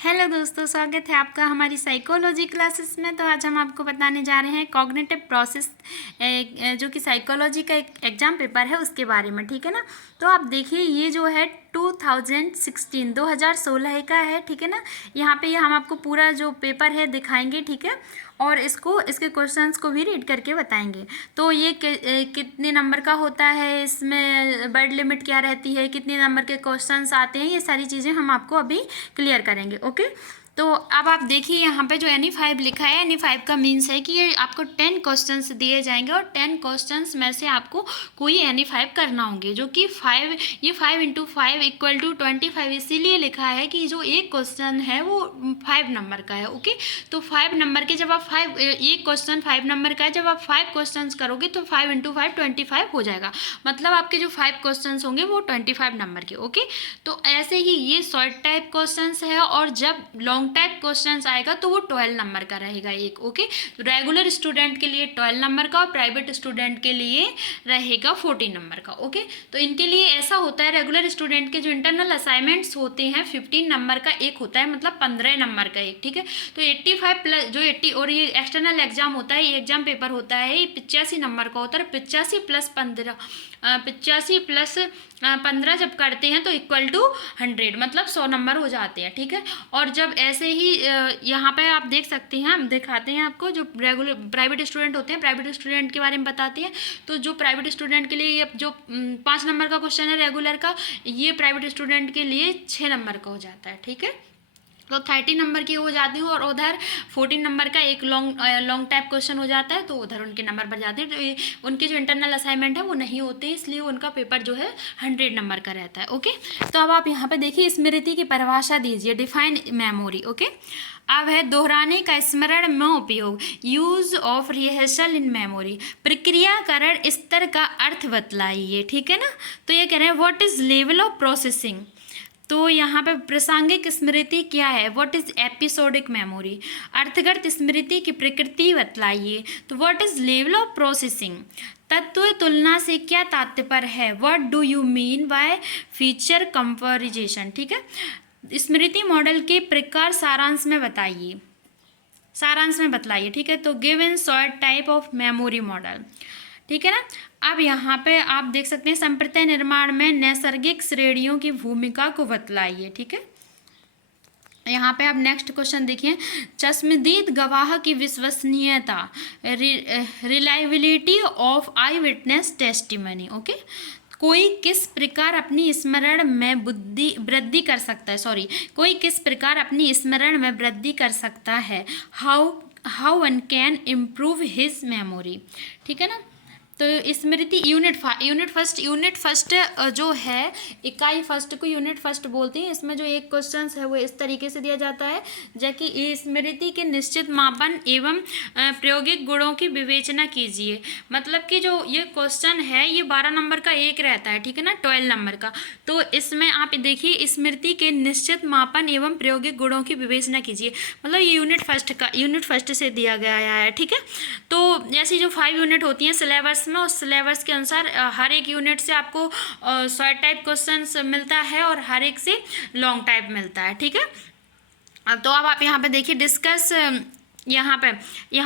Hello दोस्तों, स्वागत है आपका हमारी साइकोलॉजी क्लासेस में। तो आज हम आपको बताने जा रहे हैं कॉग्निटिव प्रोसेस, जो कि साइकोलॉजी का एक एग्जाम पेपर है उसके बारे में। ठीक है ना। तो आप देखिए, ये जो है 2016 का है। ठीक है ना। यहाँ पे ये हम आपको पूरा जो पेपर है दिखाएंगे। ठीक है। और इसके क्वेश्चंस को भी रीड करके बताएंगे। तो ये कितने नंबर का होता है, इसमें वर्ड लिमिट क्या रहती है, कितने नंबर के क्वेश्चंस आते हैं, ये सारी चीज़ें हम आपको अभी क्लियर करेंगे। ओके। तो अब आप देखिए, यहाँ पे जो NE5 लिखा है, NE5 का मीन्स है कि ये आपको 10 क्वेश्चंस दिए जाएंगे और 10 क्वेश्चंस में से आपको कोई NE5 करना होंगे, जो कि 5 × 5 = 25 इसीलिए लिखा है कि जो एक क्वेश्चन है वो 5 नंबर का है। ओके। तो 5 नंबर के जब आप एक क्वेश्चन 5 नंबर का है, जब आप 5 क्वेश्चन करोगे तो 5 × 5 25 हो जाएगा। मतलब आपके जो 5 क्वेश्चन होंगे वो 25 नंबर के। ओके। तो ऐसे ही ये शॉर्ट टाइप क्वेश्चन है, और जब लॉन्ग टाइप क्वेश्चंस आएगा तो वो 12 नंबर का रहेगा एक। ओके। तो रेगुलर स्टूडेंट के लिए 12 नंबर का और प्राइवेट स्टूडेंट के लिए रहेगा 14 नंबर का। ओके। तो इनके लिए ऐसा होता है, रेगुलर स्टूडेंट के जो इंटरनल असाइनमेंट्स होते हैं 15 नंबर का एक होता है, मतलब 15 नंबर का एक। ठीक है। तो 85 प्लस जो 80, और ये एक्सटर्नल एग्जाम होता है, ये एग्जाम पेपर होता है, ये 85 नंबर का होता है। 85 + 15 85 + 15 जब करते हैं तो =100, मतलब 100 नंबर हो जाते हैं। ठीक है। और जब ऐसे ही यहाँ पे आप देख सकते हैं, हम दिखाते हैं आपको जो रेगुलर प्राइवेट स्टूडेंट होते हैं, प्राइवेट स्टूडेंट के बारे में बताते हैं। तो जो प्राइवेट स्टूडेंट के लिए ये जो 5 नंबर का क्वेश्चन है रेगुलर का, ये प्राइवेट स्टूडेंट के लिए 6 नंबर का हो जाता है। ठीक है। तो 30 नंबर की हो जाती हूँ, और उधर 14 नंबर का एक लॉन्ग टाइप क्वेश्चन हो जाता है, तो उधर उनके नंबर बढ़ जाते हैं। तो उनके जो इंटरनल असाइनमेंट है वो नहीं होते, इसलिए उनका पेपर जो है 100 नंबर का रहता है। ओके। तो अब आप यहाँ पे देखिए, स्मृति की परिभाषा दीजिए, डिफाइन मेमोरी। ओके। अब है दोहराने का स्मरण में उपयोग, use of rehearsal in memory, प्रक्रियाकरण स्तर का अर्थ बतलाइए। ठीक है ना। तो ये कह रहे हैं what is level of processing. तो यहाँ पे प्रासंगिक स्मृति क्या है, व्हाट इज एपिसोडिक मेमोरी, अर्थगत स्मृति की प्रकृति बतलाइए। तो what is level of processing, तत्व तुलना से क्या तात्पर्य है, what do you mean by feature comparison. ठीक है। स्मृति मॉडल के प्रकार सारांश में बताइए, सारांश में बतलाइए। ठीक है। तो give in short type of memory model. ठीक है ना। अब यहाँ पे आप देख सकते हैं, संप्रदाय निर्माण में नैसर्गिक श्रेणियों की भूमिका को बतलाइए। ठीक है। यहाँ पे आप नेक्स्ट क्वेश्चन देखिए, चश्मदीद गवाह की विश्वसनीयता, reliability of I witness testimony. Okay. कोई किस प्रकार अपनी स्मरण में वृद्धि कर सकता है, कोई किस प्रकार अपनी स्मरण में वृद्धि कर सकता है, how one can improve his memory. ठीक है ना। तो स्मृति यूनिट फर्स्ट जो है, इकाई फर्स्ट को यूनिट फर्स्ट बोलते हैं। इसमें जो एक क्वेश्चन है वो इस तरीके से दिया जाता है, जबकि स्मृति के निश्चित मापन एवं प्रायोगिक गुणों की विवेचना कीजिए। मतलब कि जो ये क्वेश्चन है ये 12 नंबर का एक रहता है। ठीक है ना। 12 नंबर का। तो इसमें आप देखिए, स्मृति के निश्चित मापन एवं प्रायोगिक गुणों की विवेचना कीजिए, मतलब ये यूनिट फर्स्ट से दिया गया है। ठीक है। तो जैसी जो 5 यूनिट होती हैं सिलेबस में, उस सिलेबस के अनुसार हर एक यूनिट से आपको शॉर्ट टाइप क्वेश्चंस मिलता है और हर एक से लॉन्ग टाइप मिलता है। ठीक है। तो अब आप यहाँ पे देखिए, डिस्कस यहाँ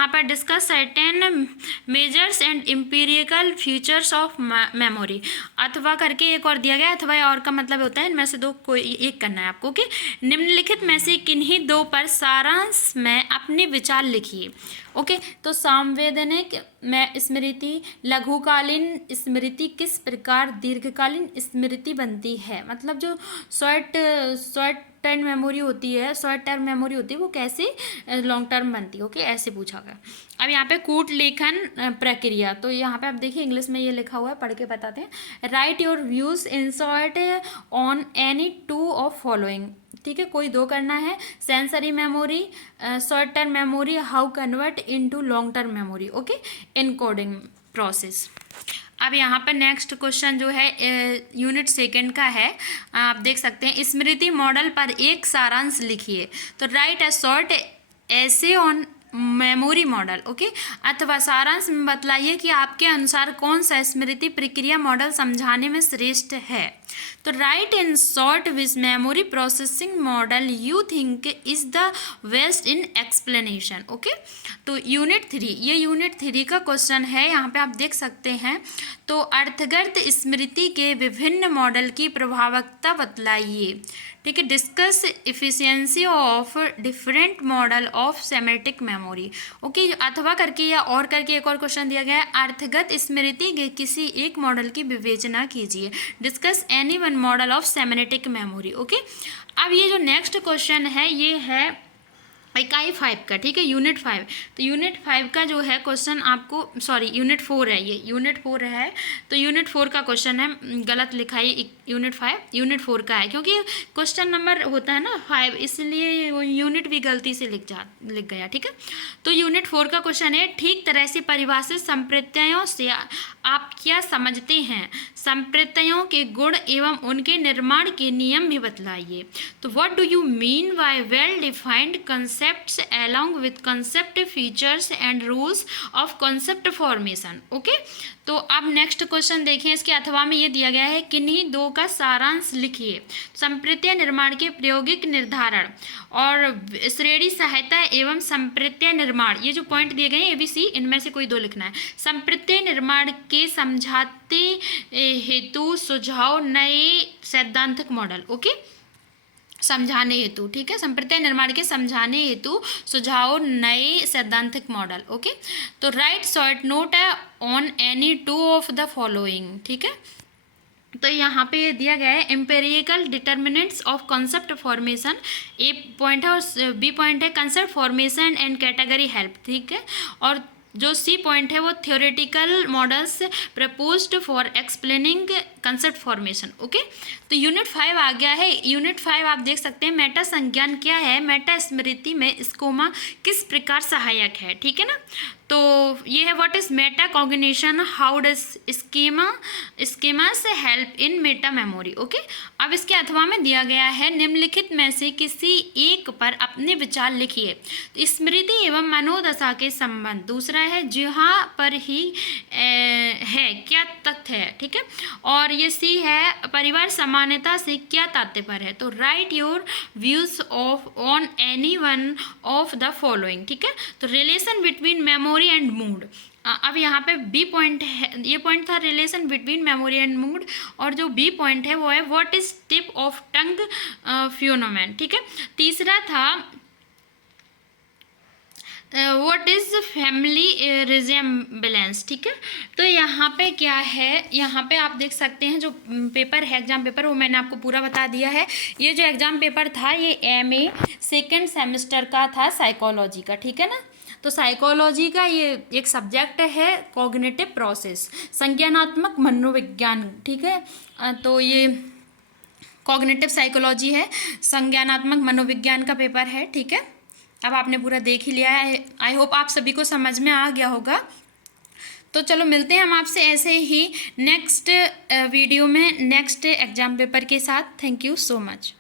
पर discuss certain measures and empirical features of memory. अथवा करके एक और दिया गया है, अथवा और का मतलब होता है इनमें से दो कोई एक करना है आपको। कि निम्नलिखित में से किन्हीं दो पर सारांश में अपने विचार लिखिए। ओके। तो सांवेदनिक में स्मृति, लघुकालीन स्मृति किस प्रकार दीर्घकालीन स्मृति बनती है, मतलब जो शॉर्ट टर्म मेमोरी होती है वो कैसे लॉन्ग टर्म बनती है। ओके। ऐसे पूछा गया। अब यहाँ पे कूट लेखन प्रक्रिया, तो यहाँ पे आप देखिए इंग्लिश में ये लिखा हुआ है, पढ़ के बताते हैं। Right your views in short on any 2 of following. ठीक है। कोई 2 करना है। Sensory memory, short term memory, how convert into long term memory. Okay. Encoding process. अब यहाँ पर नेक्स्ट क्वेश्चन जो है यूनिट सेकंड का है, आप देख सकते हैं, स्मृति मॉडल पर एक सारांश लिखिए। तो right a short essay on memory model. Okay. अथवा सारांश में बतलाइए कि आपके अनुसार कौन सा स्मृति प्रक्रिया मॉडल समझाने में श्रेष्ठ है। तो right in short which memory processing model you think is the best in explanation. Okay, तो यूनिट 3, ये यूनिट 3 का क्वेश्चन है, यहाँ पे आप देख सकते हैं। तो अर्थगत स्मृति के विभिन्न मॉडल की प्रभावकता बतलाइए। ठीक है, discuss efficiency of different model of semantic memory. Okay, अथवा करके या और करके एक और क्वेश्चन दिया गया है, अर्थगत स्मृति के किसी एक मॉडल की विवेचना कीजिए। Discuss any one model of semantic memory. Okay, अब ये जो नेक्स्ट क्वेश्चन है ये है इकाई 5 का। ठीक है, यूनिट 5। तो यूनिट 5 का जो है क्वेश्चन आपको, सॉरी यूनिट 4 है, ये यूनिट 4 है। तो यूनिट 4 का क्वेश्चन है, गलत लिखा है, यूनिट 5 यूनिट 4 का है, क्योंकि क्वेश्चन नंबर होता है ना 5, इसलिए वो यूनिट भी गलती से लिख गया। ठीक है, तो यूनिट 4 का क्वेश्चन है, ठीक तरह से परिभाषित संप्रत्ययों से आप क्या समझते हैं? संप्रत्ययों के गुण एवं उनके निर्माण के नियम भी बतलाइए। तो what do you mean by well defined concepts along with concept features and rules of concept formation। Okay, तो अब नेक्स्ट क्वेश्चन देखें, इसके अथवा में ये दिया गया है, किन्हीं दो का सारांश लिखिए। संप्रत्यय निर्माण के प्रायोगिक निर्धारण और श्रेणी सहायता एवं संप्रत्यय निर्माण, ये जो पॉइंट दिए गए हैं ABC, इनमें से कोई दो लिखना है। संप्रत्यय निर्माण के समझाते हेतु सुझाव नए सैद्धांतिक मॉडल। ओके, समझाने हेतु, ठीक है, संप्रत्यय निर्माण के समझाने हेतु सुझाव नए सैद्धांतिक मॉडल। ओके, तो right short note on any two of the following. ठीक है, तो यहाँ पे दिया गया है empirical determinants of concept formation, A point है और बी पॉइंट है concept formation and category help. ठीक है, और जो सी पॉइंट है वो theoretical models proposed for explaining concept formation. Okay, तो यूनिट 5 आ गया है। यूनिट 5 आप देख सकते हैं, मेटा संज्ञान क्या है, मेटा स्मृति में स्कोमा किस प्रकार सहायक है। ठीक है ना, तो ये है what is meta cognition, how does schema से help in meta memory. Okay, अब इसके अथवा में दिया गया है, निम्नलिखित में से किसी एक पर अपने विचार लिखिए। स्मृति एवं मनोदशा के संबंध। दूसरा है जहाँ पर ही है क्या तथ्य है। ठीक है, और ये सी है परिवार समानता से क्या तात्पर्य है। तो write your views on any one of the following. ठीक है, तो relation between memory and mood. अब यहाँ पे बी पॉइंट है, ये पॉइंट था relation between memory and mood, और जो बी पॉइंट है वो है what is tip of tongue phenomenon. ठीक है, तीसरा था व्हाट इज फैमिली रिजेम्बलेंस। ठीक है, तो यहाँ पे क्या है, यहाँ पे आप देख सकते हैं जो पेपर है, एग्जाम पेपर, वो मैंने आपको पूरा बता दिया है। ये जो एग्जाम पेपर था ये MA सेकेंड सेमेस्टर का था, साइकोलॉजी का। ठीक है ना, तो साइकोलॉजी का ये एक सब्जेक्ट है, कॉग्निटिव प्रोसेस, संज्ञानात्मक मनोविज्ञान। ठीक है, तो ये कॉग्निटिव साइकोलॉजी है, संज्ञानात्मक मनोविज्ञान का पेपर है। ठीक है, अब आपने पूरा देख ही लिया है, आई होप आप सभी को समझ में आ गया होगा। तो चलो मिलते हैं हम आपसे ऐसे ही नेक्स्ट वीडियो में नेक्स्ट एग्जाम पेपर के साथ। Thank you so much.